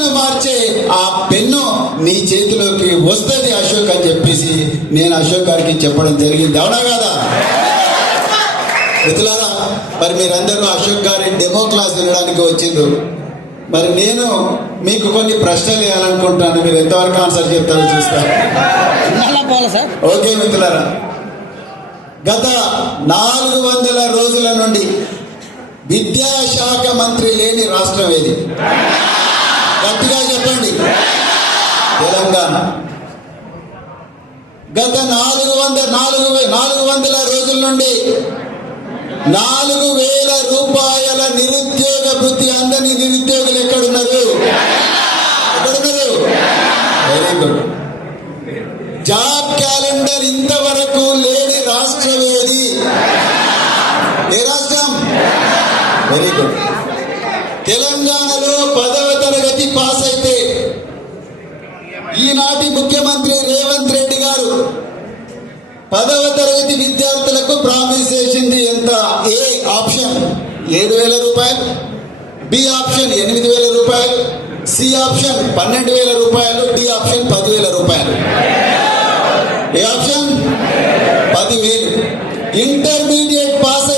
చరిత్రను మార్చే ఆ పెన్ను నీ చేతిలోకి వస్తుంది అశోక్ అని చెప్పేసి నేను అశోక్ గారికి చెప్పడం జరిగింది. అవునా కాదా మిత్రులారా? మరి మీరందరూ అశోక్ గారి డెమో క్లాస్ వినడానికి వచ్చిండ్రు. మరి నేను మీకు కొన్ని ప్రశ్నలు వేయాలనుకుంటున్నాను. మీరు ఎంతవరకు ఆన్సర్ చెప్తారో చూస్తారు. ఓకే మిత్రులారా, గత 400 రోజుల నుండి విద్యాశాఖ మంత్రి లేని రాష్ట్రం ఏది? గట్టిగా చెప్పండి. తెలంగాణ. గత 400 రోజుల నుండి 4,000 రూపాయల నిరుద్యోగ వృత్తి అందని నిరుద్యోగులు ఎక్కడున్నారు? Very good. జాబ్ క్యాలెండర్ ఇంతవరకు లేని రాష్ట్రం ఏది? ఏ రాష్ట్రం? Very good. తెలంగాణలో 10వ తరగతి పాస్ అయితే ఈనాటి ముఖ్యమంత్రి రేవంత్ రెడ్డి గారు 10వ తరగతి విద్యార్థులకు ప్రామిస్ చేసింది ఎంత? ఏ ఆప్షన్ 7,000 రూపాయలు, బి ఆప్షన్ 8,000 రూపాయలు, సి ఆప్షన్ 12,000 రూపాయలు, డి ఆప్షన్ 10,000 రూపాయలు. ఏ ఆప్షన్? 10,000. Intermediate pass